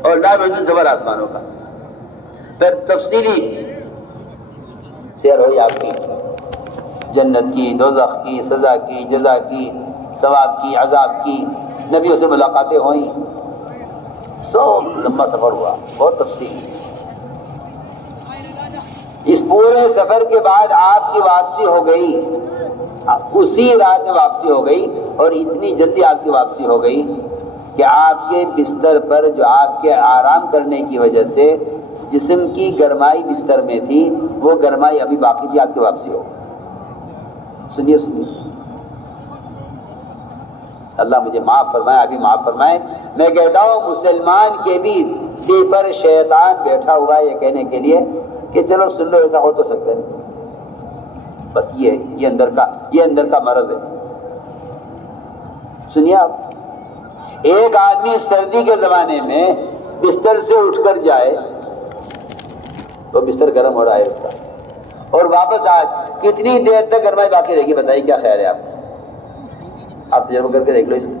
اور لامحدود سفر آسمانوں کا. پھر تفصیلی سیر ہوئی آپ کی جنت کی، دوزخ کی، سزا کی، جزا کی، ثواب کی، عذاب کی، نبیوں سے ملاقاتیں ہوئیں، سب لمبا سفر ہوا، بہت تفصیل. اس پورے سفر کے بعد آپ کی واپسی ہو گئی، اسی رات میں واپسی ہو گئی، اور اتنی جلدی آپ کی واپسی ہو گئی کہ آپ کے بستر پر جو آپ کے آرام کرنے کی وجہ سے جسم کی گرمائی بستر میں تھی، وہ گرمائی ابھی باقی تھی، آپ کی واپسی ہو. سنیے سنیے سنیے، اللہ مجھے معاف فرمائے، ابھی معاف فرمائے. میں کہتا ہوں مسلمان کے بھی دل پر شیطان بیٹھا ہوا ہے یہ کہنے کے لیے کہ چلو سن لو، ایسا ہو تو سکتا ہے. بس یہ اندر کا مرض ہے. سنیے آپ، ایک آدمی سردی کے زمانے میں بستر سے اٹھ کر جائے تو بستر گرم ہو رہا ہے اس کا، اور واپس آج کتنی دیر تک گرمائی باقی رہے گی؟ بتائیے کیا خیال ہے آپ تجربہ کر کے دیکھ لو اس کو.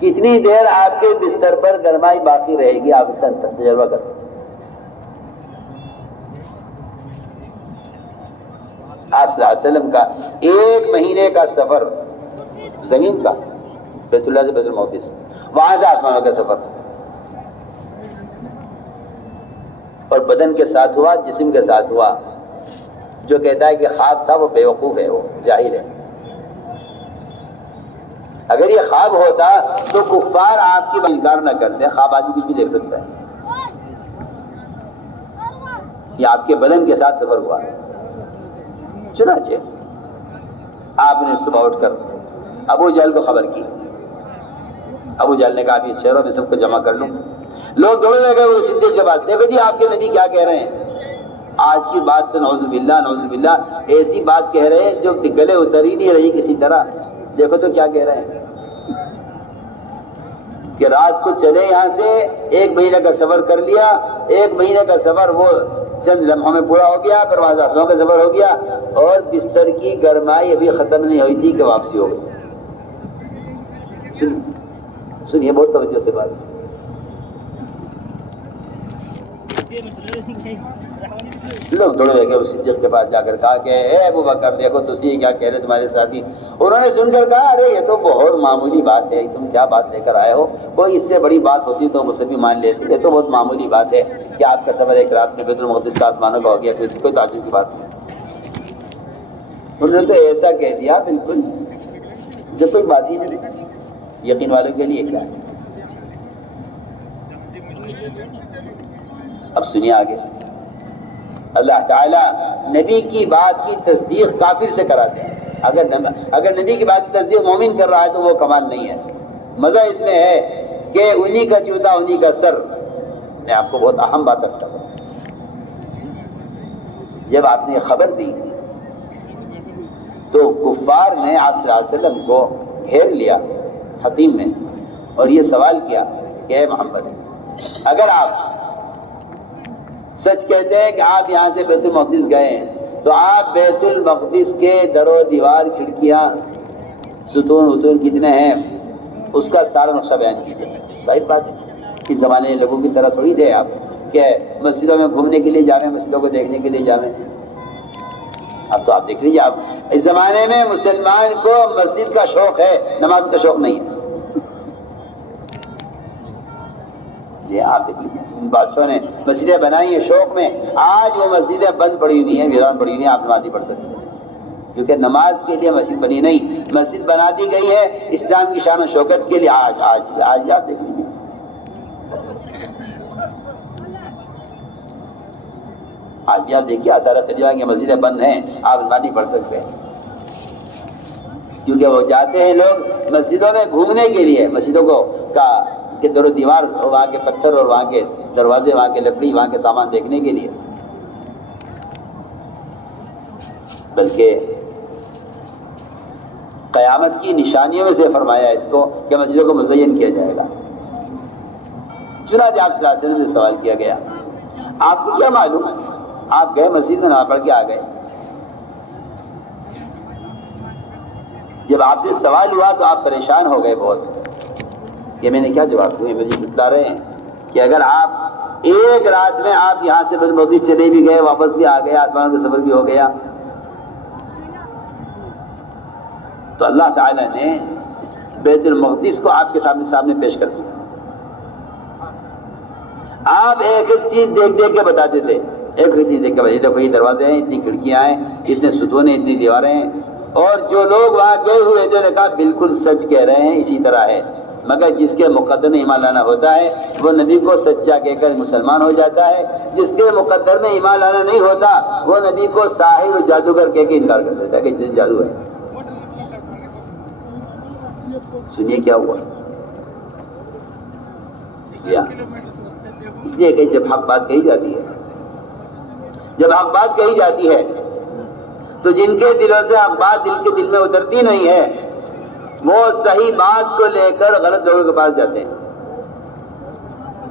کتنی دیر آپ کے بستر پر گرمائی باقی رہے گی؟ آپ اس کا تجربہ کریں. آپ صلی اللہ علیہ وسلم کا 1 مہینے کا سفر زمین کا، بیت اللہ سے بیت المقدس، وہاں سے آسمانوں کا سفر، اور بدن کے ساتھ ہوا، جسم کے ساتھ ہوا. جو کہتا ہے کہ خواب تھا وہ بیوقوف ہے، وہ جاہل ہے. اگر یہ خواب ہوتا تو کفار آپ کی انکار نہ کرتے. خواب آدمی کچھ بھی دیکھ سکتا ہے. یہ آپ کے بدن کے ساتھ سفر ہوا. چنانچہ آپ نے صبح اٹھ کر ابو جہل کو خبر کی. ابو جہل نے کہا ابھی چہروں میں سب کو جمع کر لوں. لوگ دوڑنے لگے وہ صدیق کے پاس، دیکھو جی آپ کے نبی کیا کہہ رہے ہیں. آج کی بات تو نعوذ باللہ ایسی بات کہہ رہے ہیں جو گلے اتر ہی نہیں رہی کسی طرح. دیکھو تو کیا کہہ رہے ہیں کہ رات کو چلے یہاں سے، 1 مہینے کا سفر کر لیا. 1 مہینے کا سفر وہ چند لمحوں میں پورا ہو گیا، پھر وہاں سے آسمانوں کا سفر ہو گیا، اور بستر کی گرمائی ابھی ختم نہیں ہوئی تھی کہ واپسی ہو گئی. سنیے بہت توجہ سے بات. لوگ دوڑے گئے اس صدیق کے پاس، جا کر کہا کہ اے ابو بکر دیکھو تو یہ کیا کہہ رہے تمہارے ساتھی. انہوں نے سن کر کہا ارے یہ تو بہت معمولی بات ہے، تم کیا بات لے کر آئے ہو؟ کوئی اس سے بڑی بات ہوتی تو مجھ سے بھی مان لیتی. یہ تو بہت معمولی بات ہے کہ آپ کا سفر 1 رات میں بیت المقدس کا آسمانوں کا ہو گیا، کوئی تعجب کی بات نہیں. انہوں نے تو ایسا کہہ دیا بالکل جب کوئی بات ہی نہیں. یقین والوں کے لیے کیا ہے. اب سنیے آگے. اللہ تعالیٰ نبی کی بات کی تصدیق کافر سے کراتے ہیں. اگر نبی کی بات کی تصدیق مومن کر رہا ہے تو وہ کمال نہیں ہے. مزہ اس میں ہے کہ انہی کا جوتا انہی کا سر. میں آپ کو بہت اہم بات کرتا ہوں. جب آپ نے خبر دی تو کفار نے آپ صلی اللہ علیہ وسلم کو گھیر لیا حتیم میں، اور یہ سوال کیا کہ اے محمد، اگر آپ سچ کہتے ہیں کہ آپ یہاں سے بیت المقدس گئے ہیں تو آپ بیت المقدس کے در و دیوار، کھڑکیاں، ستون وتون کتنے ہیں اس کا سارا نقشہ بیان کیجیے. ظاہر بات ہے اس زمانے میں لوگوں کی طرح تھوڑی تھے آپ کہ مسجدوں میں گھومنے کے لیے جاویں، مسجدوں کو دیکھنے کے لیے جاویں. اب تو آپ دیکھ لیجیے، آپ اس زمانے میں مسلمان کو مسجد کا شوق ہے، نماز کا شوق نہیں ہے. جی آپ دیکھ لیجیے، ان بادشاہوں نے مسجدیں بنائی ہیں شوق میں. آج وہ مسجدیں بند پڑی ہوئی ہیں، ویران پڑی ہوئی ہیں، آپ نماز نہیں پڑھ سکتے کیونکہ نماز کے لیے مسجد بنی نہیں. مسجد بنا دی گئی ہے اسلام کی شان و شوکت کے لیے. آج آپ دیکھ لیجیے. آج بھی آپ دیکھیے آثار تجربہ کی مسجدیں بند ہیں، آپ نماز نہیں پڑھ سکتے کیونکہ وہ جاتے ہیں لوگ مسجدوں میں گھومنے کے لیے، مسجدوں کو کہ در و دیوار اور وہاں کے پتھر اور وہاں کے دروازے، وہاں کے لکڑی، وہاں کے سامان دیکھنے کے لیے. بلکہ قیامت کی نشانیوں میں سے فرمایا اس کو کہ مسجدوں کو مزین کیا جائے گا. چنانچہ آپ صلی اللہ علیہ وسلم سے سوال کیا گیا، آپ کو کیا معلوم؟ آپ گئے مسجد میں نماز پڑھ کے آ گئے. جب آپ سے سوال ہوا تو آپ پریشان ہو گئے بہت کہ میں نے کیا جواب دوں؟ مجھے بتلا رہے ہیں کہ اگر آپ ایک رات میں آپ یہاں سے بیت المقدس چلے بھی گئے، واپس بھی آ گئے، آسمان کا سفر بھی ہو گیا، تو اللہ تعالیٰ نے بیت المقدس کو آپ کے سامنے پیش کر دیا. آپ ایک ایک چیز دیکھ دیکھ کے بتاتے تھے، ایک ایک چیز دیکھ کے بتاتے، دیکھو یہ دروازے ہیں، اتنی کھڑکیاں ہیں، اتنے ستون ہیں، اتنی دیواریں ہیں. اور جو لوگ وہاں گئے ہوئے تھے نے کہا بالکل سچ کہہ رہے ہیں، اسی طرح ہے. مگر جس کے مقدر میں ایمان لانا ہوتا ہے وہ نبی کو سچا کہہ کر مسلمان ہو جاتا ہے، جس کے مقدر میں ایمان لانا نہیں ہوتا وہ نبی کو ساحر و جادوگر کہہ کے انکار کر دیتا ہے کہ جس جادو ہے. سنیے کیا ہوا. اس لیے کہ جب حق بات کہی جاتی ہے، جب حق بات کہی جاتی ہے تو جن کے دلوں سے حق بات دل کے دل میں اترتی نہیں ہے وہ صحیح بات کو لے کر غلط لوگوں کے پاس جاتے ہیں.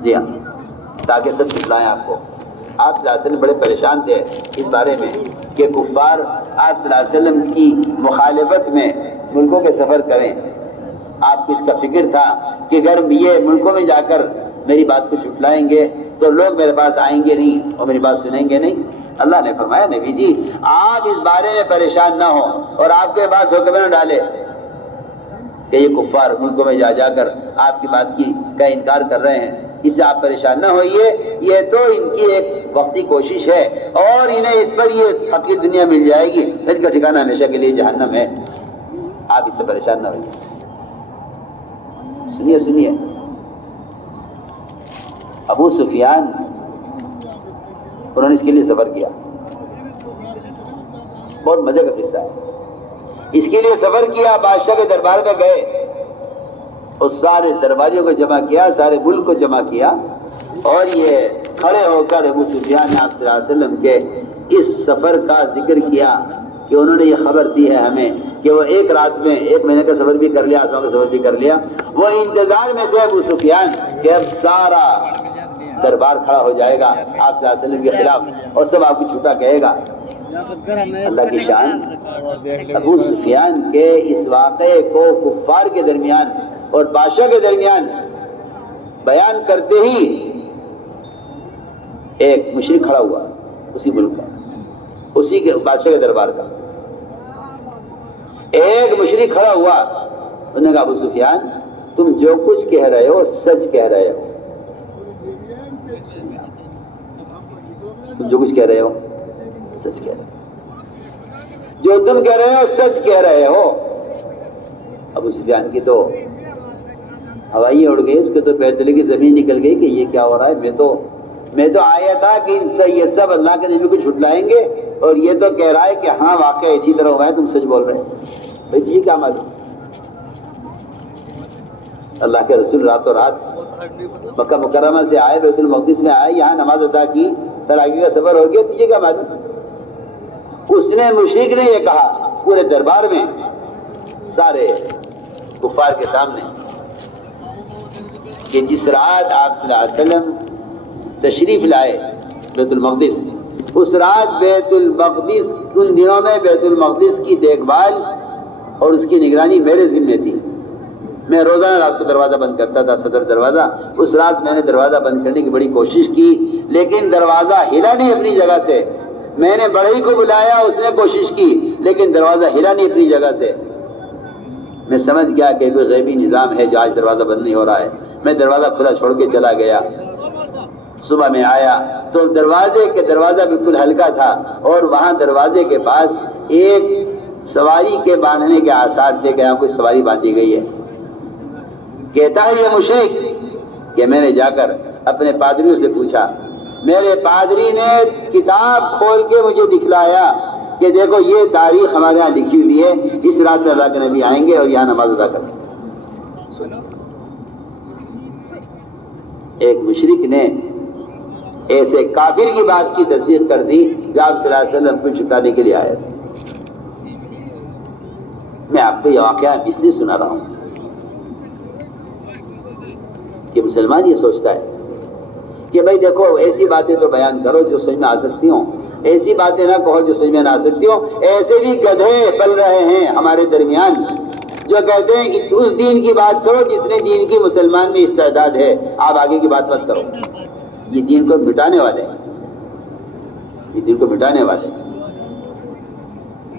جی ہاں، تاکہ سب بتلائیں آپ کو. آپ صلی اللہ علیہ وسلم بڑے پریشان تھے اس بارے میں کہ کفار آپ صلی اللہ علیہ وسلم کی مخالفت میں ملکوں کے سفر کریں. آپ کو اس کا فکر تھا کہ اگر یہ ملکوں میں جا کر میری بات کو چھٹلائیں گے تو لوگ میرے پاس آئیں گے نہیں اور میری بات سنیں گے نہیں. اللہ نے فرمایا نبی جی آپ اس بارے میں پریشان نہ ہوں اور آپ کے پاس حکم نہ ڈالے کہ یہ کفار ملکوں میں جا کر آپ کی بات کا انکار کر رہے ہیں. اس سے آپ پریشان نہ ہوئیے، یہ تو ان کی ایک وقتی کوشش ہے اور انہیں اس پر یہ حقیر دنیا مل جائے گی، ان کا ٹھکانہ ہمیشہ کے لیے جہنم ہے. آپ اس سے پریشان نہ ہوئیے. سنیے سنیے، ابو سفیان انہوں نے اس کے لیے سفر کیا. بہت مزے کا قصہ ہے. اس کے لیے سفر کیا، بادشاہ کے دربار میں گئے اور سارے دروازوں کو جمع کیا، سارے ملک کو جمع کیا اور یہ کھڑے ہو کر ابو سفیان نے آپ صلی اللہ علیہ وسلم کے اس سفر کا ذکر کیا کہ انہوں نے یہ خبر دی ہے ہمیں کہ وہ ایک رات میں 1 مہینے کا سفر بھی کر لیا، آسمان کا سفر بھی کر لیا. وہ انتظار میں تھے ابو سفیان کہ اب سارا دربار کھڑا ہو جائے گا آپ صلی اللہ علیہ وسلم کے خلاف اور سب آپ کو جھوٹا کہے گا. اللہ کی شان. ابو سفیان کے اس واقعے کو کفار کے درمیان اور بادشاہ کے درمیان بیان کرتے ہی ایک مشرک کھڑا ہوا اسی ملک کا، اسی کے بادشاہ کے دربار کا ایک مشرک کھڑا ہوا. انہوں نے کہا ابو سفیان تم جو کچھ کہہ رہے ہو سچ کہہ رہے ہو، تم جو کچھ کہہ رہے ہو سچ کہہ رہے ہو، جو تم کہہ رہے ہو سچ کہہ رہے ہو. ابو سفیان کی تو ہوائیں اڑ گئی، اس کے تو پیدل کی زمین نکل گئی کہ یہ کیا ہو رہا ہے. میں تو آیا تھا کہ یہ سب اللہ کے نبی کو جھٹلائیں گے اور یہ تو کہہ رہا ہے کہ ہاں واقعہ اسی طرح ہوا ہے، تم سچ بول رہے ہو. بھائی یہ کیا معلوم؟ اللہ کے رسول راتوں رات مکہ مکرمہ سے آئے، بیت المقدس میں آئے، یہاں نماز ادا کی، پھر آگے کا سفر ہو گیا، تجھے کیا معلوم؟ اس نے مشرک نے یہ کہا پورے دربار میں سارے کفار کے سامنے کہ جس رات آپ صلی اللہ علیہ وسلم تشریف لائے بیت المقدس، اس رات بیت المقدس، ان دنوں میں بیت المقدس کی دیکھ بھال اور اس کی نگرانی میرے ذمہ تھی. میں روزانہ رات کو دروازہ بند کرتا تھا، صدر دروازہ. اس رات میں نے دروازہ بند کرنے کی بڑی کوشش کی لیکن دروازہ ہلا نہیں اپنی جگہ سے. میں نے بڑھئی کو بلایا، اس نے کوشش کی لیکن دروازہ ہلا نہیں اپنی جگہ سے. میں سمجھ گیا کہ کوئی غیبی نظام ہے جو آج دروازہ بند نہیں ہو رہا ہے. میں دروازہ کھلا چھوڑ کے چلا گیا. صبح میں آیا تو دروازہ بالکل ہلکا تھا اور وہاں دروازے کے پاس ایک سواری کے باندھنے کے آثار تھے کہ یہاں کوئی سواری باندھی گئی ہے. کہتا ہے یہ مشرک کہ میں نے جا کر اپنے پادریوں سے پوچھا. میرے پادری نے کتاب کھول کے مجھے دکھلایا کہ دیکھو یہ تاریخ ہمارے یہاں لکھی ہوئی ہے، اس رات میں اللہ کے نبی آئیں گے اور یہاں نماز ادا کریں گے. ایک مشرک نے ایسے کافر کی بات کی تصدیق کر دی جو آپ صلی اللہ علیہ وسلم کو چھٹانے کے لیے آئے تھے. میں آپ کو یہ واقعہ اس لیے سنا رہا ہوں کہ مسلمان یہ سوچتا ہے کہ بھائی دیکھو ایسی باتیں تو بیان کرو جو سمجھ میں آ سکتی ہوں، ایسی باتیں نہ کہو جو سمجھ میں نہ آ سکتی ہوں. ایسے بھی گدھے پل رہے ہیں ہمارے درمیان جو کہتے ہیں کہ اس دین کی بات کرو جتنے دین کی مسلمان میں استعداد ہے، آپ آگے کی بات مت کرو. یہ دین کو مٹانے والے ہیں، یہ دین کو مٹانے والے ہیں،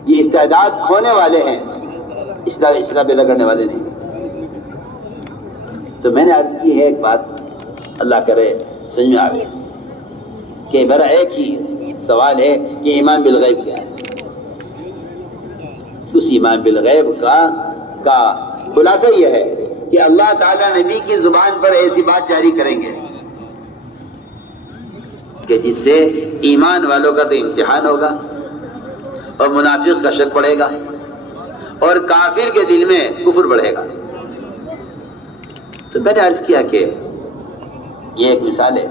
یہ استعداد کھونے والے ہیں، اسلام پیدا کرنے والے نہیں. تو میں نے عرض کی ہے ایک بات، اللہ کرے سمجھ میں آئے، کہ میرا ایک ہی سوال ہے کہ ایمان بالغیب کیا ہے. اس ایمان بالغیب کا خلاصہ یہ ہے کہ اللہ تعالیٰ نبی کی زبان پر ایسی بات جاری کریں گے کہ جس سے ایمان والوں کا تو امتحان ہوگا اور منافق کا شک پڑے گا اور کافر کے دل میں کفر بڑھے گا. تو میں نے عرض کیا کہ یہ ایک مثال ہے،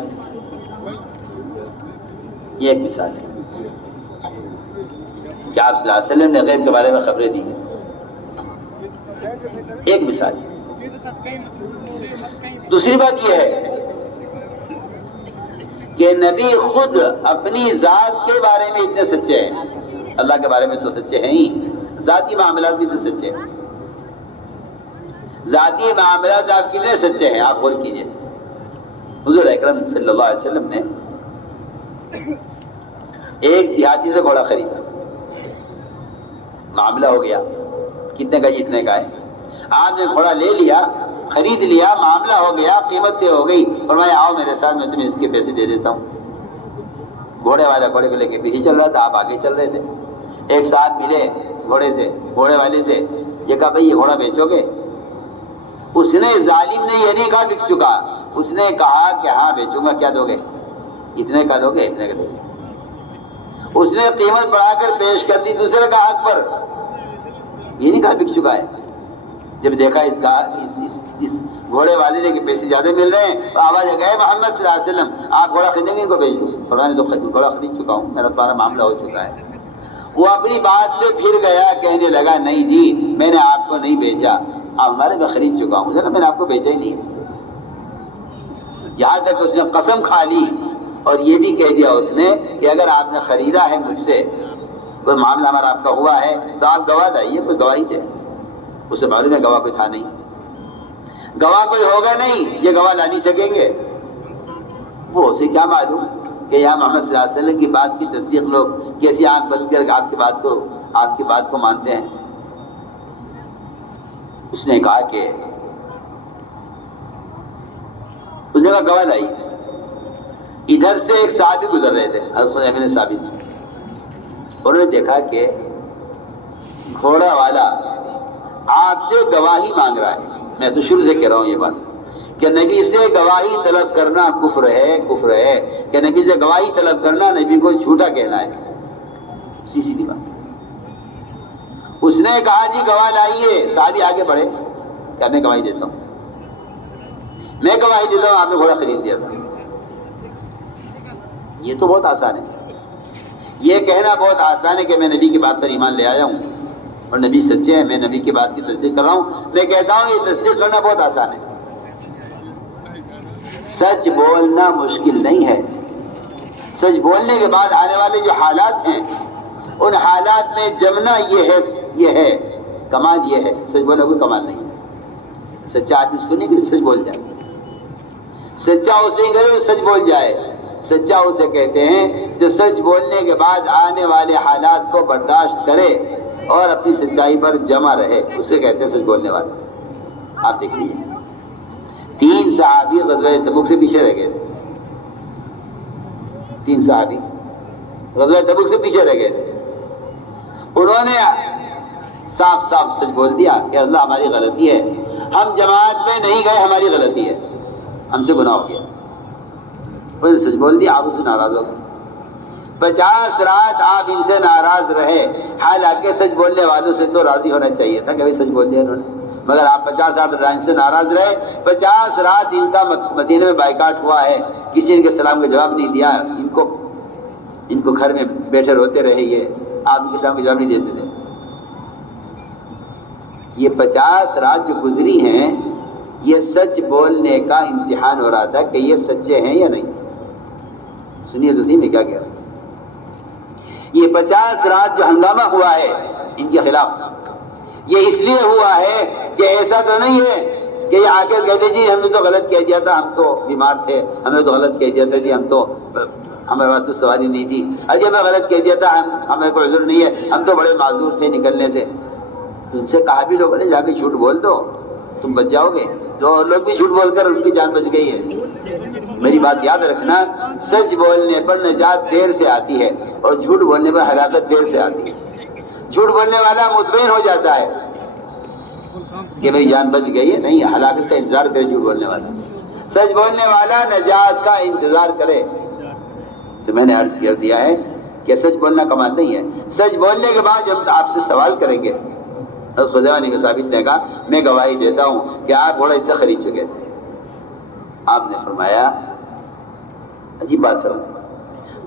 یہ ایک مثال ہے کہ آپ صلی اللہ علیہ وسلم نے غیب کے بارے میں خبریں دی ہیں. ایک مثال ہے. دوسری بات یہ ہے کہ نبی خود اپنی ذات کے بارے میں اتنے سچے ہیں، اللہ کے بارے میں تو سچے ہیں ہی، ذاتی معاملات بھی اتنے سچے ہیں. ذاتی معاملات آپ کتنے سچے ہیں آپ غور کیجئے. حضور اکرم صلی اللہ علیہ وسلم نے ایک دیہاتی سے گھوڑا خریدا، معاملہ ہو گیا، کتنے کا؟ اتنے کا ہے. آپ نے گھوڑا لے لیا، خرید لیا، معاملہ ہو گیا، قیمت طے ہو گئی، فرمایا آؤ میرے ساتھ، میں تمہیں اس کے پیسے دے دیتا ہوں. گھوڑے والا گھوڑے کو لے کے پیچھے چل رہا تھا، آپ آگے چل رہے تھے. ایک ساتھ ملے گھوڑے والے سے، یہ کہا بھائی یہ گھوڑا بیچو گے؟ اس نے، ظالم نے یہ نہیں کہا بک چکا، اس نے کہا کہ ہاں بیچوں گا. کیا دو گے؟ اتنے کا دو گے؟ اتنے کا دو گے. اس نے قیمت بڑھا کر پیش کر دی دوسرے کا حق پر، یہ نہیں کہا بک چکا ہے. جب دیکھا اس گھوڑے والے نے کہ پیسے زیادہ مل رہے ہیں تو آواز گئے محمد صلی اللہ علیہ وسلم آپ گھوڑا خریدیں گے؟ ان کو بھیج دو. فرمایا میں تو گھوڑا خرید چکا ہوں، میرا تمہارا معاملہ ہو چکا ہے. وہ اپنی بات سے پھر گیا، کہنے لگا نہیں جی میں نے آپ کو نہیں بیچا، آپ ہمارے میں خرید چکا ہوں. میں نے آپ کو بیچا ہی نہیں ہے. یہاں تک اس نے قسم کھا لی اور یہ بھی کہہ دیا اس نے کہ اگر آپ نے خریدا ہے مجھ سے، کوئی معاملہ ہمارا آپ کا ہوا ہے تو آپ گواہ لائیے، کوئی گواہی دے. اسے معلوم ہے گواہ کوئی تھا نہیں، گواہ کوئی ہوگا نہیں، یہ گواہ لا نہیں سکیں گے. وہ اسے کیا معلوم کہ یہاں محمد صلی اللہ علیہ وسلم کی بات کی تصدیق لوگ کیسی آنکھ بند کر آپ کی بات کو مانتے ہیں. اس نے کہا کہ اس نے کہا گواہ لائی. ادھر سے ایک صحابی گزر رہے تھے، حضرت امین ثابت. انہوں نے دیکھا کہ گھوڑا والا آپ سے گواہی مانگ رہا ہے. میں تو شروع سے کہہ رہا ہوں یہ بات کہ نبی سے گواہی طلب کرنا کفر ہے کہ نبی سے گواہی طلب کرنا نبی کو جھوٹا کہنا ہے. سیدھی بات. اس نے کہا جی گواہ لائیے. صحابی آگے بڑھے کہ میں گواہی دیتا ہوں، میں گواہی دیتا ہوں آپ نے گھوڑا خرید دیا تھا. یہ تو بہت آسان ہے، یہ کہنا بہت آسان ہے کہ میں نبی کی بات پر ایمان لے آیا ہوں اور نبی سچے ہیں، میں نبی کی بات کی تصدیق کر رہا ہوں. میں کہتا ہوں یہ تصدیق کرنا بہت آسان ہے. سچ بولنا مشکل نہیں ہے. سچ بولنے کے بعد آنے والے جو حالات ہیں ان حالات میں جمنا یہ ہے کمال. یہ ہے سچ بولنا کوئی کمال نہیں. سچا آدمی اس کو نہیں کہ سچ بول جائے، سچا اسے ہی کرے سچ بول جائے. سچا اسے کہتے ہیں جو سچ بولنے کے بعد آنے والے حالات کو برداشت کرے اور اپنی سچائی پر جمع رہے، اسے کہتے ہیں سچ بولنے والے. آپ دیکھ لیجیے 3 صحابی غزوہ تبوک سے پیچھے رہ گئے تھے. 3 صحابی غزوہ تبوک سے پیچھے رہ گئے تھے. انہوں نے صاف صاف سچ بول دیا کہ اللہ ہماری غلطی ہے، ہم جماعت میں نہیں گئے، ہماری غلطی ہے، ہم سے گناہ ہو گیا. انہوں نے سچ بول دیا، آپ اس سے ناراض ہو گئے. 50 رات آپ ان سے ناراض رہے، حالانکہ سچ بولنے والوں سے تو راضی ہونا چاہیے تھا کہ بھائی سچ بول دیا انہوں نے، مگر آپ 50 رات ان سے ناراض رہے. 50 رات ان کا مدینے میں بائیکاٹ ہوا ہے، کسی نے سلام کا جواب نہیں دیا. ان کو گھر میں بیٹھے روتے رہے، یہ آپ ان کے سلام کا جواب نہیں دیتے تھے. یہ 50 رات جو گزری ہیں یہ سچ بولنے کا امتحان ہو رہا تھا کہ یہ سچے ہیں یا نہیں. سنیے تو صحیح میں کیا کہہ رہا ہوں. یہ 50 رات جو ہنگامہ ہوا ہے ان کے خلاف، یہ اس لیے ہوا ہے کہ ایسا تو نہیں ہے کہ یہ آ کے کہتے جی ہم نے تو غلط کہہ دیا تھا، ہم تو بیمار تھے، ہم نے تو غلط کہہ دیا تھا جی، ہم تو ہمارے پاس تو سواری نہیں تھی، اجے میں غلط کہہ دیا تھا، ہمیں کوئی عذر نہیں ہے، ہم تو بڑے معذور تھے نکلنے سے۔ ان سے کہا بھی لوگوں نے جا کے جھوٹ بول دو تم بچ جاؤ گے، تو اور لوگ بھی جھوٹ بول کر ان کی جان بچ گئی ہے۔ میری بات یاد رکھنا، سچ بولنے پر نجات دیر سے آتی ہے اور جھوٹ بولنے پر ہلاکت دیر سے آتی ہے۔ جھوٹ بولنے والا مطمئن ہو جاتا ہے کہ میری جان بچ گئی ہے، نہیں، ہلاکت کا انتظار کرے جھوٹ بولنے والا۔ سچ بولنے والا نجات کا انتظار کرے۔ تو میں نے عرض کر دیا ہے کہ سچ بولنا کمال نہیں ہے۔ سچ بولنے کے بعد جب آپ سے سوال کریں گے، خزیمہ بن ثابت نے کہا میں گواہی دیتا ہوں کہ آپ گھوڑا اس سے خرید چکے تھے۔ آپ نے فرمایا، عجیب بات سمجھ،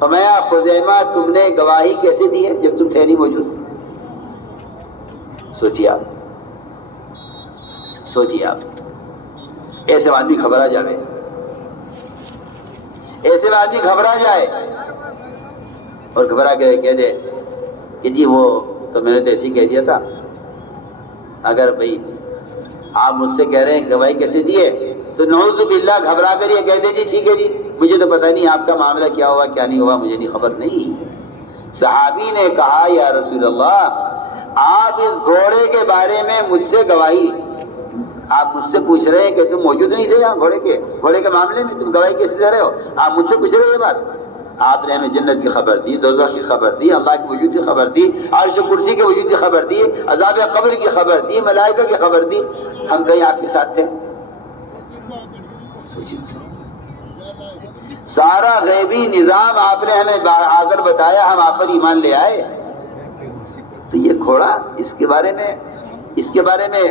فرمایا خزیمہ تم نے گواہی کیسے دی ہے جب تم تھے نہیں موجود؟ سوچیے آپ، ایسے آدمی گھبرا جائے، ایسے میں آدمی گھبرا جائے اور گھبرا کے کہہ دے کہ جی وہ تو میں نے تو ایسے ہی کہہ دیا تھا۔ اگر بھائی آپ مجھ سے کہہ رہے ہیں گواہی کیسے دیے، تو نعوذ باللہ گھبرا کر یہ کہہ دے جی ٹھیک ہے جی، مجھے تو پتہ نہیں آپ کا معاملہ کیا ہوا کیا نہیں ہوا، مجھے نہیں خبر نہیں۔ صحابی نے کہا یا رسول اللہ، آپ اس گھوڑے کے بارے میں مجھ سے گواہی، آپ مجھ سے پوچھ رہے ہیں کہ تم موجود نہیں تھے یہاں گھوڑے کے معاملے میں، تم گواہی کیسے دے رہے ہو؟ آپ مجھ سے پوچھ رہے ہیں یہ بات؟ آپ نے ہمیں جنت کی خبر دی، دوزخ کی خبر دی، اللہ کے وجود کی خبر دی، عرش کرسی کے وجود کی خبر دی، عذاب قبر کی خبر دی، ملائکہ کی خبر دی، ہم کہیں آپ کے ساتھ تھے؟ سارا غیبی نظام آپ نے ہمیں آ کر بتایا، ہم آپ پر ایمان لے آئے۔ تو یہ گھوڑا اس کے بارے میں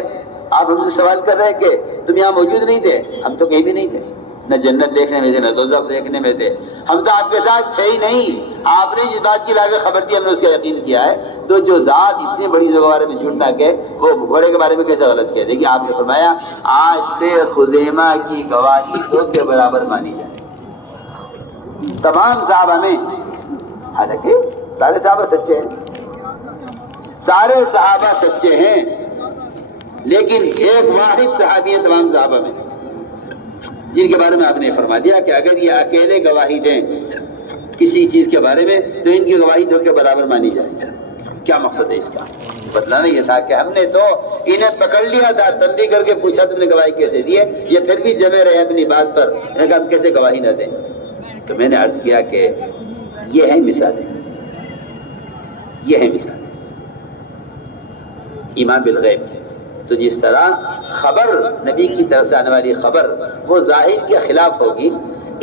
آپ ہم سے سوال کر رہے کہ تم یہاں موجود نہیں تھے؟ ہم تو کہیں بھی نہیں تھے، نہ جنت دیکھنے میں تھے نہ دوزخ دیکھنے میں تھے، ہم تو آپ کے ساتھ تھے ہی نہیں۔ آپ نے جس بات کی لا کے خبر دی ہم نے اس کا یقین کیا ہے۔ تو جو ذات اتنی بڑی جگہ کے بارے میں جھوٹ نہ کہے، وہ گھوڑے کے بارے میں کیسے غلط کہہ دے گی؟ آپ نے فرمایا آج سے خزیمہ کی گواہی 2 کے برابر مانی جائے۔ تمام صحابہ میں، حالانکہ سارے صحابہ سچے ہیں، سارے صحابہ سچے ہیں، لیکن ایک واحد صحابی ہے تمام صحابہ میں جن کے بارے میں آپ نے فرما دیا کہ اگر یہ اکیلے گواہی دیں کسی چیز کے بارے میں تو ان کی گواہی 2 کے برابر مانی جائے۔ کیا مقصد ہے اس کا؟ بتلانا یہ تھا کہ ہم نے تو انہیں پکڑ لیا تھا، تنبیہ کر کے پوچھا تم نے گواہی کیسے دی ہے، یہ پھر بھی جمے رہے اپنی بات پر کہ ہم کیسے گواہی نہ دیں۔ تو میں نے عرض کیا کہ یہ ہے مثالیں، یہ ہے مثالیں ایمان بالغیب۔ تو جس طرح خبر نبی کی طرف سے آنے والی خبر وہ ظاہر کے خلاف ہوگی،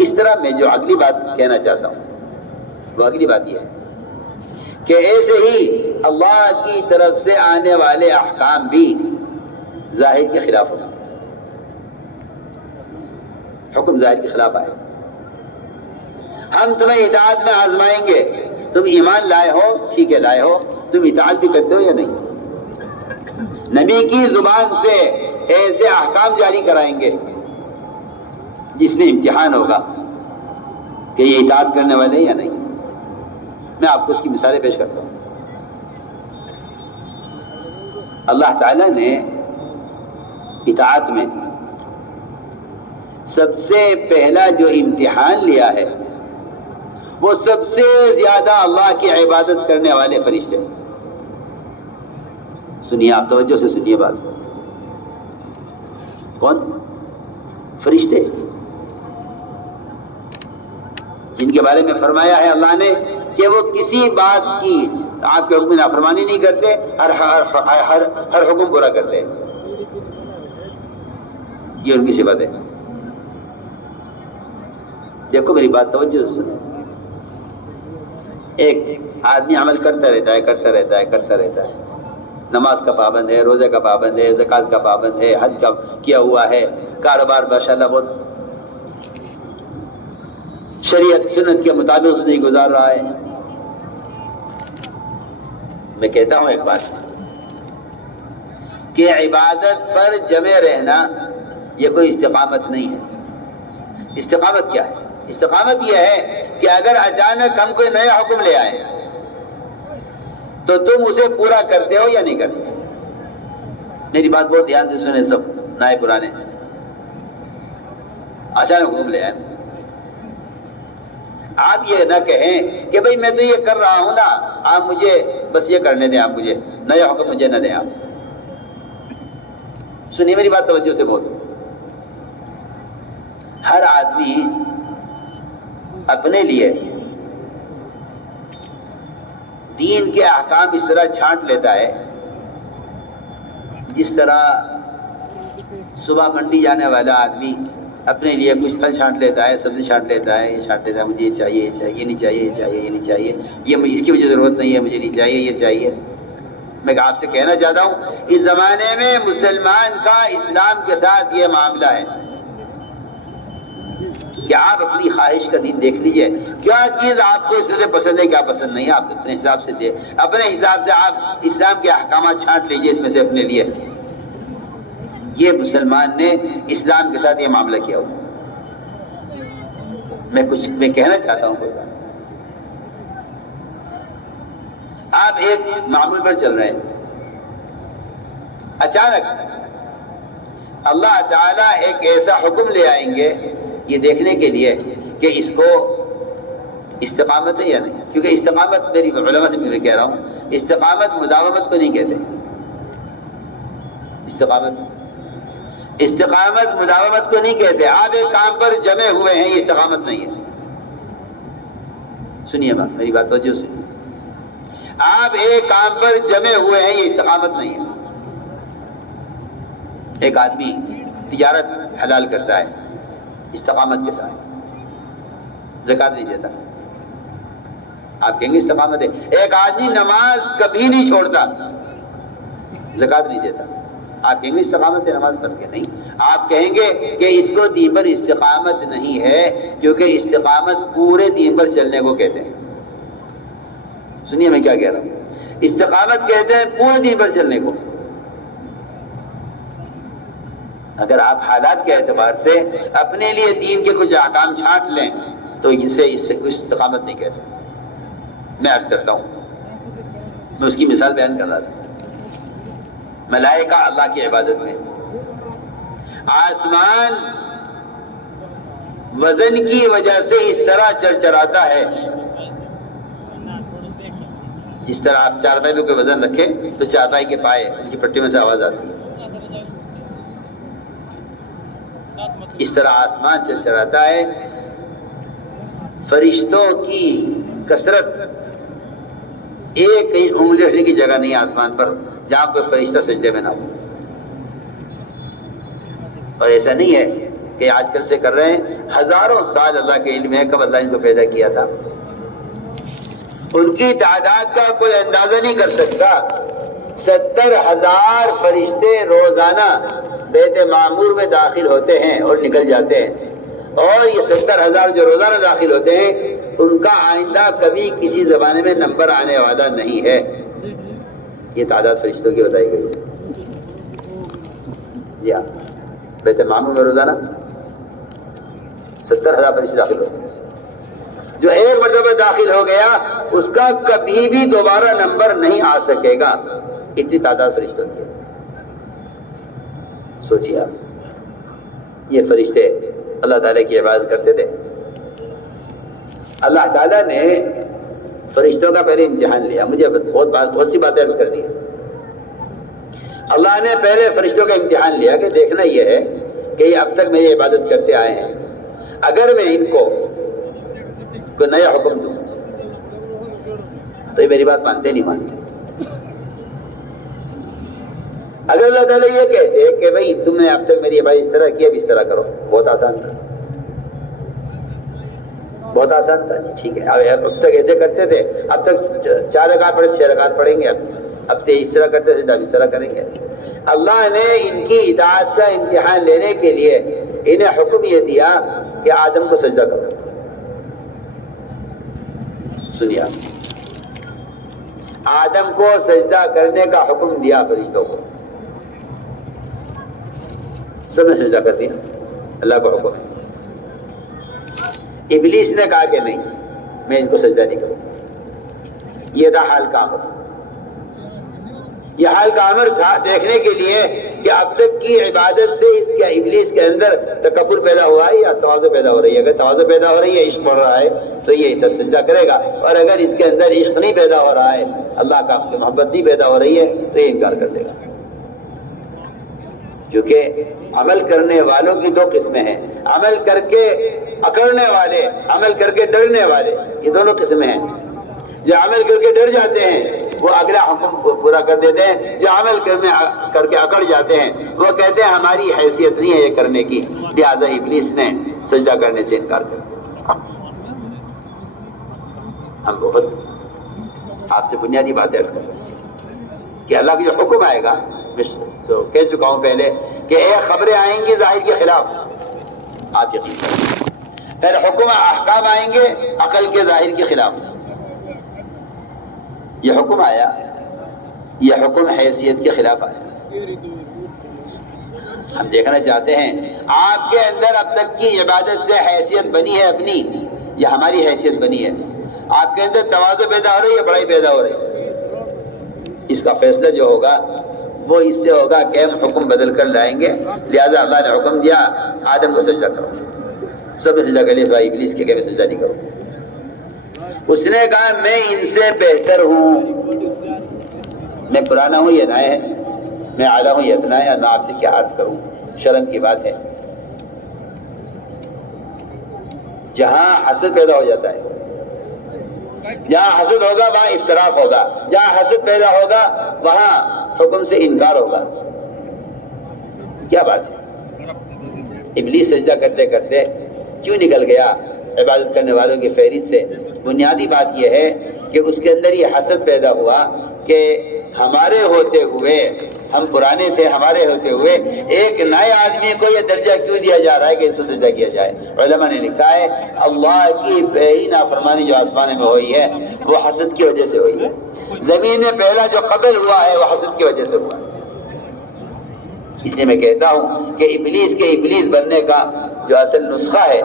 اس طرح میں جو اگلی بات کہنا چاہتا ہوں وہ اگلی بات یہ ہے کہ ایسے ہی اللہ کی طرف سے آنے والے احکام بھی ظاہر کے خلاف ہوگا۔ حکم ظاہر کے خلاف آئے، ہم تمہیں اطاعت میں آزمائیں گے، تم ایمان لائے ہو ٹھیک ہے، لائے ہو، تم اطاعت بھی کرتے ہو یا نہیں؟ نبی کی زبان سے ایسے احکام جاری کرائیں گے جس میں امتحان ہوگا کہ یہ اطاعت کرنے والے ہیں یا نہیں۔ میں آپ کو اس کی مثالیں پیش کرتا ہوں۔ اللہ تعالیٰ نے اطاعت میں سب سے پہلا جو امتحان لیا ہے وہ سب سے زیادہ اللہ کی عبادت کرنے والے فرشتے۔ سنیے آپ توجہ سے سنیے بات، کون؟ فرشتے، جن کے بارے میں فرمایا ہے اللہ نے کہ وہ کسی بات کی آپ کے حکم نافرمانی نہیں کرتے، ہر حکم پورا کرتے ہیں، یہ ان کی صفت ہے۔ دیکھو میری بات توجہ سے سنو، ایک آدمی عمل کرتا رہتا ہے، نماز کا پابند ہے، روزے کا پابند ہے، زکوٰۃ کا پابند ہے، حج کا کیا ہوا ہے، کاروبار ماشاءاللہ بہت شریعت سنت کے مطابق زندگی گزار رہا ہے۔ میں کہتا ہوں ایک بات کہ عبادت پر جمے رہنا یہ کوئی استقامت نہیں ہے۔ استقامت کیا ہے؟ استقامت یہ ہے کہ اگر اچانک ہم کوئی نیا حکم لے آئے تو تم اسے پورا کرتے ہو یا نہیں کرتے؟ میری بات بہت دھیان سے سنیں سب نائے پرانے. اچانک حکم لے آئے. آپ یہ نہ کہیں کہ بھئی میں تو یہ کر رہا ہوں نا، آپ مجھے بس یہ کرنے دیں، آپ مجھے نیا حکم مجھے نہ دیں. آپ سنیے میری بات توجہ سے بہت. ہر آدمی اپنے لیے دین کے احکام اس طرح چھانٹ لیتا ہے جس طرح صبح منڈی جانے والا آدمی اپنے لیے کچھ پھل چھانٹ لیتا ہے، سبزی چھانٹ لیتا ہے، یہ چھانٹ لیتا ہے، مجھے یہ چاہیے، یہ چاہیے، یہ نہیں چاہیے، یہ چاہیے، یہ نہیں چاہیے، یہ اس کی مجھے ضرورت نہیں ہے، مجھے نہیں چاہیے، یہ چاہیے. میں آپ سے کہنا چاہتا ہوں اس زمانے میں مسلمان کا اسلام کے ساتھ یہ معاملہ ہے کہ آپ اپنی خواہش کا دین دیکھ لیجئے، کیا چیز آپ کو اس میں سے پسند ہے، کیا پسند نہیں ہے، آپ اپنے حساب سے اپنے حساب سے آپ اسلام کے احکامات چھانٹ لیجئے اس میں سے اپنے لیے. یہ مسلمان نے اسلام کے ساتھ یہ معاملہ کیا ہوگا. میں کہنا چاہتا ہوں کوئی بات. آپ ایک معمول پر چل رہے ہیں، اچانک اللہ تعالیٰ ایک ایسا حکم لے آئیں گے یہ دیکھنے کے لیے کہ اس کو استقامت ہے یا نہیں. کیونکہ استقامت میری علماء سے میں کہہ رہا ہوں، استقامت مداومت کو نہیں کہتے. استقامت مداومت کو نہیں کہتے. آپ ایک کام پر جمے ہوئے ہیں، یہ استقامت نہیں ہے. سنیے بات، میری بات توجہ سے. آپ ایک کام پر جمے ہوئے ہیں، یہ استقامت نہیں ہے. ایک آدمی تجارت حلال کرتا ہے استقامت کے ساتھ، زکوٰۃ نہیں دیتا، آپ کہیں گے استقامت ہے. ایک آدمی نماز کبھی نہیں چھوڑتا، زکوٰۃ نہیں دیتا، آپ کہیں گے استقامت ہے نماز پڑھ کے؟ نہیں، آپ کہیں گے کہ اس کو دین پر استقامت نہیں ہے، کیونکہ استقامت پورے دین پر چلنے کو کہتے ہیں. سنیے میں کیا کہہ رہا ہوں. استقامت کہتے ہیں پورے دین پر چلنے کو. اگر آپ حالات کے اعتبار سے اپنے لیے دین کے کچھ احکام چھانٹ لیں تو اسے کچھ استقامت نہیں کہتے. میں عرض کرتا ہوں، میں اس کی مثال بیان کر رہا تھا. ملائکہ اللہ کی عبادت میں، آسمان وزن کی وجہ سے اس طرح چرچراتا ہے جس طرح آپ چارپائی میں کوئی وزن رکھیں تو چارپائی کے پائے ان کی پٹی میں سے آواز آتی ہے، اس طرح آسمان چرچراتا ہے. فرشتوں کی کثرت، ایک کہیں انگلی رکھنے کی جگہ نہیں آسمان پر جہاں کوئی فرشتہ سجدے میں نہ ہو. اور ایسا نہیں ہے کہ آج کل سے کر رہے ہیں، ہزاروں سال اللہ کے علم ہے کب اللہ ان کو پیدا کیا تھا. ان کی تعداد کا کوئی اندازہ نہیں کر سکتا. 70,000 فرشتے روزانہ بیت معمور میں داخل ہوتے ہیں اور نکل جاتے ہیں، اور یہ 70,000 جو روزانہ داخل ہوتے ہیں ان کا آئندہ کبھی کسی زمانے میں نمبر آنے والا نہیں ہے. یہ تعداد فرشتوں کی بتائی گئی. جی ہاں، بیت معمور میں روزانہ 70,000 فرشتے داخل ہوتے ہیں. جو ایک مرتبہ داخل ہو گیا اس کا کبھی بھی دوبارہ نمبر نہیں آ سکے گا، اتنی تعداد فرشتوں کی. سوچیے آپ، یہ فرشتے اللہ تعالیٰ کی عبادت کرتے تھے. اللہ تعالیٰ نے فرشتوں کا پہلے امتحان لیا. مجھے بہت سی باتیں عرض کرنی ہے. اللہ نے پہلے فرشتوں کا امتحان لیا کہ دیکھنا یہ ہے کہ یہ اب تک میری عبادت کرتے آئے ہیں، اگر میں ان کو کوئی نیا حکم دوں تو یہ میری بات مانتے نہیں مانتے. اگر اللہ تعالیٰ یہ کہتے کہ بھئی تم نے اب تک میری عبادت اس طرح کی، اب اس طرح کرو، بہت آسان تھا، بہت آسان تھا. ٹھیک ہے، اب تک ایسے کرتے تھے، اب تک 4 رکعت پڑھے 6 رکعت پڑھیں گے، اب اس طرح کرتے تھے، اب اس طرح کریں گے. اللہ نے ان کی اطاعت کا امتحان لینے کے لیے انہیں حکم یہ دیا کہ آدم کو سجدہ کرو. سنیے، آدم کو سجدہ کرنے کا حکم دیا فرشتوں کو. سب نے سجدہ کر دیا، اللہ کا حکم ہے. ابلیس نے کہا کہ نہیں، میں ان کو سجدہ نہیں کروں. یہ تھا حال کام. یہ حال کا امر تھا دیکھنے کے لیے کہ اب تک کی عبادت سے اس کے ابلیس کے اندر تکبر پیدا ہوا ہے یا تواضع پیدا ہو رہی ہے. اگر تواضع پیدا ہو رہی ہے، عشق بڑھ رہا ہے تو یہ سجدہ کرے گا، اور اگر اس کے اندر عشق نہیں پیدا ہو رہا ہے، اللہ کا محبت نہیں پیدا ہو رہی ہے تو یہ انکار کر دے گا. کیونکہ عمل کرنے والوں کی دو قسمیں ہیں، عمل کر کے اکڑنے والے، عمل کر کے ڈرنے والے، یہ دونوں قسمیں ہیں. جو عمل کر کے ڈر جاتے ہیں وہ اگلا حکم کو پورا کر دیتے ہیں، جو عمل کر کے اکڑ جاتے ہیں وہ کہتے ہیں ہماری حیثیت نہیں ہے یہ کرنے کی، لہٰذا ابلیس نے سجدہ کرنے سے انکار کر دیا. ہم بہت آپ سے بنیادی بات عرض کرتے ہیں کہ اللہ کا جو حکم آئے گا، تو کہہ چکا ہوں پہلے کہ ایک خبریں آئیں گی ظاہر کے خلاف، آپ یقین کریں، پھر حکم احکام آئیں گے عقل کے ظاہر کے خلاف. یہ حکم آیا، یہ حکم حیثیت کے خلاف آیا. ہم دیکھنا چاہتے ہیں آپ کے اندر اب تک کی عبادت سے حیثیت بنی ہے اپنی یا ہماری حیثیت بنی ہے؟ آپ کے اندر تواضع پیدا ہو رہی ہے، بڑائی پیدا ہو رہی ہے؟ اس کا فیصلہ جو ہوگا وہ اس سے ہوگا کہ ہم حکم بدل کر لائیں گے. لہذا اللہ نے حکم دیا آدم کو سجدہ کرو، سب نے سجدہ کر لیا سوائے ابلیس کے، کہ میں سجدہ نہیں کروں. اس نے کہا میں ان سے بہتر ہوں، میں پرانا ہوں یہ نیا ہے، میں اعلیٰ ہوں یہ ادنا ہے، میں آپ سے کیا عرض کروں، شرم کی بات ہے. جہاں حسد پیدا ہو جاتا ہے، جہاں حسد ہوگا وہاں افتراق ہوگا، جہاں حسد پیدا ہوگا وہاں حکم سے انکار ہوگا. کیا بات ہے؟ ابلیس سجدہ کرتے کرتے کیوں نکل گیا عبادت کرنے والوں کی فہرست سے؟ بنیادی بات یہ ہے کہ اس کے اندر یہ حسد پیدا ہوا کہ ہمارے ہوتے ہوئے، ہم پرانے تھے، ہمارے ہوتے ہوئے ایک نئے آدمی کو یہ درجہ کیوں دیا جا رہا ہے کہ اس کو سجدہ کیا جائے. علماء نے لکھا ہے اللہ کی پہلی نافرمانی جو آسمان میں ہوئی ہے وہ حسد کی وجہ سے ہوئی ہے. زمین میں پہلا جو قتل ہوا ہے وہ حسد کی وجہ سے ہوا ہے. اس لیے میں کہتا ہوں کہ ابلیس کے ابلیس بننے کا جو اصل نسخہ ہے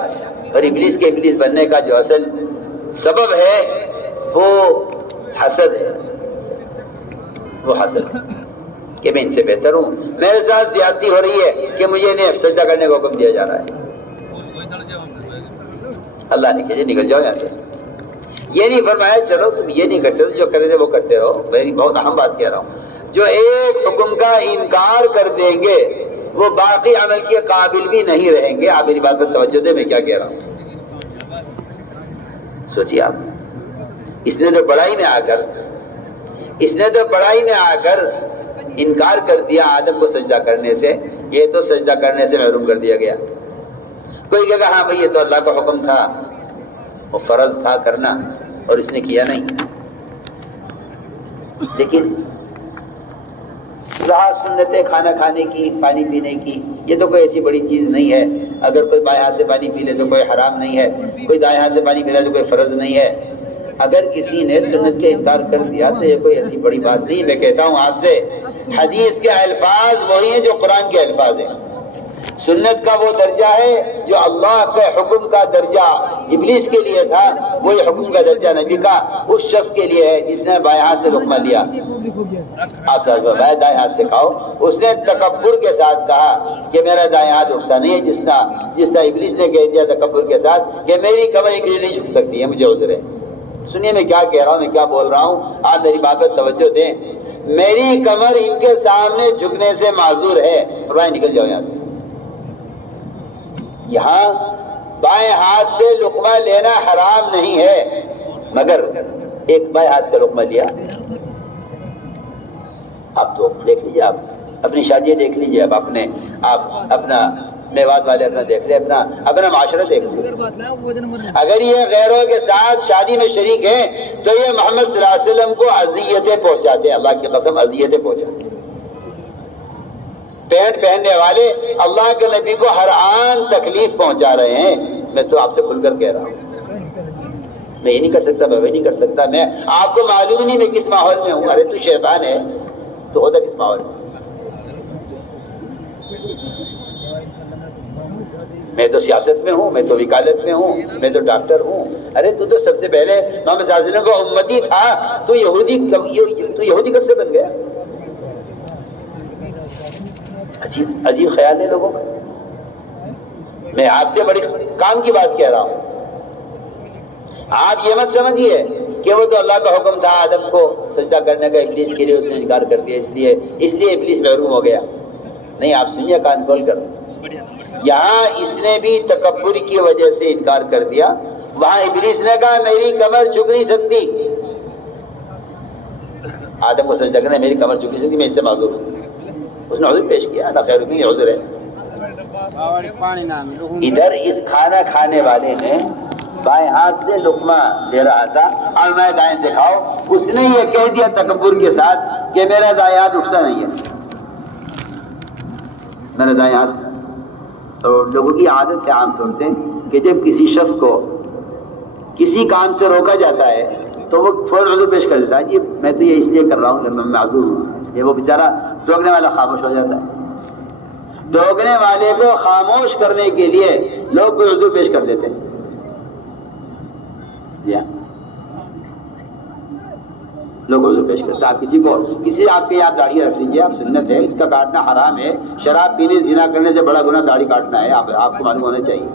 اور ابلیس کے ابلیس بننے کا جو اصل سبب ہے وہ حسد ہے. وہ حسد ہے کہ میں ان سے بہتر ہوں، میرے ساتھ زیادتی ہو رہی ہے کہ مجھے انہیں سجدہ کرنے کا حکم دیا جا رہا ہے. اللہ نے کہا نکل جاؤ یہاں سے. یہ نہیں فرمایا چلو تم یہ نہیں کرتے جو کرے تھے وہ کرتے رہو. میں بہت اہم بات کہہ رہا ہوں، جو ایک حکم کا انکار کر دیں گے وہ باقی عمل کے قابل بھی نہیں رہیں گے. آپ میری بات پر توجہ دیں، میں کیا کہہ رہا ہوں. سوچیے آپ، اس نے تو بڑائی میں آ کر انکار کر دیا آدم کو سجدہ کرنے سے، یہ تو سجدہ کرنے سے محروم کر دیا گیا. کوئی کہے گا ہاں بھئی یہ تو اللہ کا حکم تھا، وہ فرض تھا کرنا اور اس نے کیا نہیں. لیکن رہا سنت کھانا کھانے کی، پانی پینے کی، یہ تو کوئی ایسی بڑی چیز نہیں ہے. اگر کوئی بائیں ہاتھ سے پانی پی لے تو کوئی حرام نہیں ہے، کوئی دائیں ہاتھ سے پانی پی لے تو کوئی فرض نہیں ہے. اگر کسی نے سنت کے انکار کر دیا تو یہ کوئی ایسی بڑی بات نہیں. میں کہتا ہوں آپ سے حدیث کے الفاظ وہی ہیں جو قرآن کے الفاظ ہیں. سنت کا وہ درجہ ہے جو اللہ کے حکم کا درجہ ابلیس کے لیے تھا، وہی حکم کا درجہ نبی کا اس شخص کے لیے ہے جس نے بائیں ہاتھ سے لقمہ لیا. آپ ساتھ میں دائیں ہاتھ سے کھاؤ. اس نے تکبر کے ساتھ کہا کہ میرا دائیں ہاتھ اٹھتا نہیں ہے، جس طرح ابلیس نے کہہ دیا تکبر کے ساتھ کہ میری کمر ایک لیے نہیں جھک سکتی ہے، مجھے عذر ہے. سنیے میں کیا کہہ رہا ہوں، میں کیا بول رہا ہوں، آپ میری بات پر توجہ دیں. میری کمر ان کے سامنے جھکنے سے معذور ہے، فرمایا نکل جاؤ یہاں سے. یہاں بائیں ہاتھ سے لقمہ لینا حرام نہیں ہے، مگر ایک بائیں ہاتھ کا لقمہ لیا. آپ تو دیکھ لیجیے، آپ اپنی شادیاں دیکھ لیجیے، اب آپ اپنا میوات والے اپنا دیکھ لیں، اپنا معاشرہ دیکھ لیں. اگر یہ غیروں کے ساتھ شادی میں شریک ہیں تو یہ محمد صلی اللہ علیہ وسلم کو اذیتیں پہنچاتے ہیں. اللہ کی قسم اذیتیں پہنچاتے ہیں. پینٹ پہننے والے اللہ کے نبی کو ہر آن تکلیف پہنچا رہے ہیں. میں تو آپ سے کھل کر کہہ رہا ہوں، میں یہ نہیں کر سکتا، میں وہ نہیں کر سکتا. میں آپ کو معلوم ہی نہیں میں کس ماحول میں ہوں. ارے تو شیطان ہے تو ہوتا کس ماحول میں؟ میں تو سیاست میں ہوں، میں تو وکالت میں ہوں، میں تو ڈاکٹر ہوں. ارے تو سب سے پہلے محمد صلی اللہ علیہ وسلم کا امتی تھا. تو یہودی کب سے بن گیا؟ عجیب عجیب خیال ہے لوگوں کا. میں آپ سے بڑی کام کی بات کہہ رہا ہوں. آپ یہ مت سمجھیے کہ وہ تو اللہ کا حکم تھا آدم کو سجدہ کرنے کا، ابلیس کے لیے اس نے انکار کر دیا، اس لیے ابلیس محروم ہو گیا. نہیں، آپ سنیے کان کھول کر. یہاں اس نے بھی تکبر کی وجہ سے انکار کر دیا. وہاں ابلیس نے کہا میری کمر جھک نہیں سکتی. آدم کو سجدہ کرنا میری کمر جھک نہیں سکتی، میں اس سے معذور ہوں. اس نے عذر پیش کیا، اللہ خیر میں یہ عذر ہے. ادھر اس کھانا کھانے والے نے بائیں ہاتھ سے لقمہ لے رہا تھا اور میں دائیں سے کھاؤ. اس نے یہ کہہ دیا تکبر کے ساتھ کہ میرا دائیں ہاتھ اٹھتا نہیں ہے، میرا دائیں ہاتھ. تو لوگوں کی عادت ہے عام طور سے کہ جب کسی شخص کو کسی کام سے روکا جاتا ہے تو وہ فوراً عذر پیش کر دیتا ہے، جی میں تو یہ اس لیے کر رہا ہوں کہ میں معذور ہوں. اس لیے وہ بیچارہ ٹوکنے والا خاموش ہو جاتا ہے. ٹوکنے والے کو خاموش کرنے کے لیے لوگ کوئی عذر پیش کر دیتے ہیں. جی ہاں، لوگ عذر پیش کرتے ہیں. آپ کسی آپ کے آپ داڑھی رکھ لیجیے، آپ سنت ہے، اس کا کاٹنا حرام ہے. شراب پینے زنا کرنے سے بڑا گناہ داڑھی کاٹنا ہے، آپ کو معلوم ہونا چاہیے.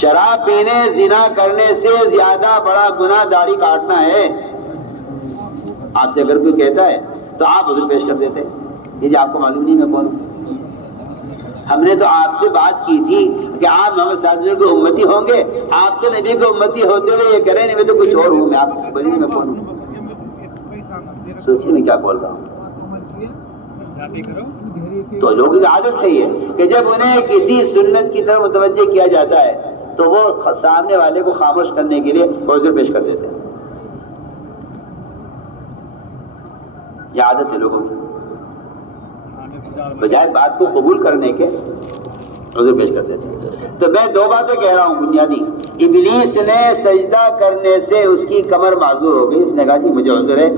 شراب پینے زنا کرنے سے زیادہ بڑا گناہ داڑھی کاٹنا ہے. آپ سے اگر کوئی کہتا ہے تو آپ عذر پیش کر دیتے ہیں، یہ جی آپ کو معلوم نہیں میں کون ہوں. ہم نے تو آپ سے بات کی تھی کہ آپ محمد صلی اللہ علیہ وسلم کے امتی ہوں گے. آپ تو نبی کے امتی ہوتے ہوئے یہ کریں نہیں میں تو کچھ اور ہوں، میں آپ کو بولیں میں کون ہوں. سوچیے میں کیا بول رہا ہوں. تو لوگوں کی عادت ہے یہ کہ جب انہیں کسی سنت کی طرف متوجہ کیا جاتا ہے تو وہ سامنے والے کو خاموش کرنے کے لیے عذر پیش کر دیتے ہیں. یہ عادت ہے لوگوں کی، بجائے بات کو قبول کرنے کے عذر پیش کر دیتے ہیں. تو میں دو باتیں کہہ رہا ہوں بنیادی. ابلیس نے سجدہ کرنے سے اس کی کمر معذور ہو گئی. اس نے کہا جی مجھے عذر ہے،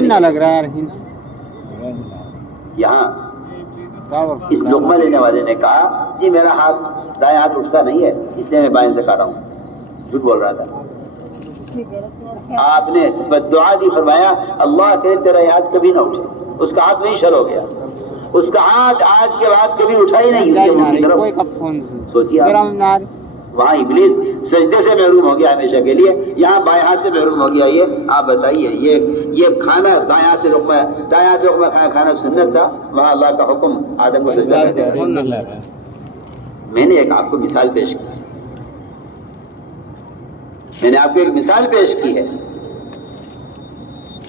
نہ لگ رہا ہے. یہاں اس لقمہ لینے والے نے کہا جی میرا ہاتھ دائیں ہاتھ اٹھتا نہیں ہے، اس لیے میں بائیں سے کھا رہا ہوں. جھوٹ بول رہا تھا. آپ نے بددعا دی، فرمایا اللہ کرے تیرا ہاتھ کبھی نہ اٹھے. اس کا ہاتھ نہیں شل ہو گیا، اس کا ہاتھ آج کے بعد کبھی اٹھا ہی نہیں. سوچیے وہاں ابلیس سجدے سے محروم ہو گیا ہمیشہ کے لیے، یہاں بائیں ہاتھ سے محروم ہو گیا. یہ آپ بتائیے یہ کھانا دائیں ہاتھ سے لقمہ کھانا سنت تھا، وہاں اللہ کا حکم آدم کو سجدہ کرنے. میں نے ایک آپ کو مثال پیش کی، میں نے آپ کو ایک مثال پیش کی ہے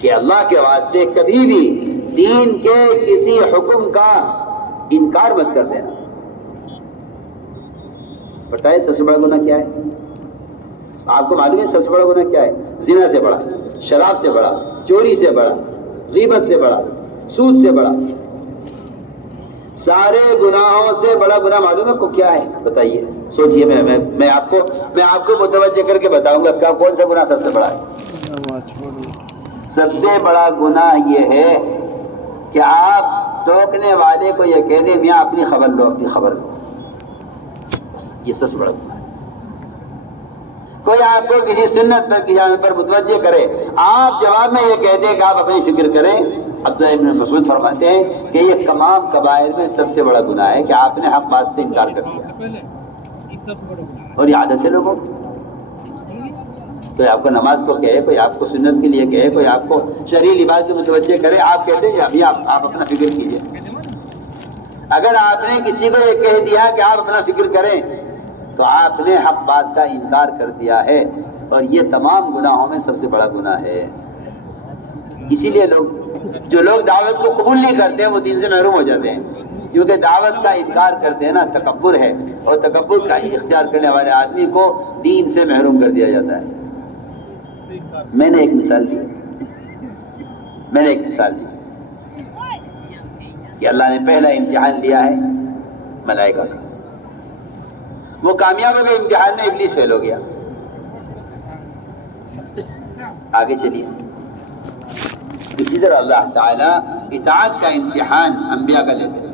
کہ اللہ کے واسطے کبھی بھی دین کے کسی حکم کا انکار مت کر دینا. بتائیں سب سے بڑا گناہ کیا ہے؟ آپ کو معلوم ہے سب سے بڑا گناہ کیا ہے؟ زنا سے بڑا، شراب سے بڑا، چوری سے بڑا، غیبت سے بڑا، سود سے بڑا. سارے گناہوں سے بڑا گناہ معلوم ہے کو کیا ہے؟ بتائیے، سوچئے. میں آپ کو متوجہ کر کے بتاؤں گا کیا کون سا گناہ سب سے بڑا ہے. سب سے بڑا گناہ یہ ہے کہ آپ ٹوکنے والے کو یہ کہہ دیں میاں اپنی خبر لو، اپنی خبر لو. یہ سب سے بڑا گناہ ہے. کوئی آپ کو کسی سنت پر متوجہ کرے، آپ جواب میں یہ کہہ دیں کہ آپ اپنی فکر کریں. عبداللہ ابن مسعود فرماتے ہیں کہ یہ تمام کبائر میں سب سے بڑا گناہ ہے کہ آپ نے حق بات سے انکار کر دیا. اور یہ عادت ہے لوگوں کی. کوئی آپ کو نماز کو کہے، کوئی آپ کو سنت کے لیے کہے، کوئی آپ کو شرعی لباس سے متوجہ کرے، آپ کہتے ہیں ابھی آپ اپنا فکر کیجئے. اگر آپ نے کسی کو یہ کہہ دیا کہ آپ اپنا فکر کریں تو آپ نے حق بات کا انکار کر دیا ہے، اور یہ تمام گناہوں میں سب سے بڑا گناہ ہے. اسی لیے جو لوگ دعوت کو قبول نہیں کرتے وہ دین سے محروم ہو جاتے ہیں، کیونکہ دعوت کا انکار کر دینا تکبر ہے، اور تکبر کا اختیار کرنے والے آدمی کو دین سے محروم کر دیا جاتا ہے. میں نے ایک مثال دی کہ اللہ نے پہلا امتحان لیا ہے ملائکہ کا. وہ کامیاب ہو گئے امتحان میں، ابلیس فیل ہو گیا. آگے چلیے. اسی طرح اللہ تعالیٰ اطاعت کا امتحان انبیاء کا لیتے ہیں.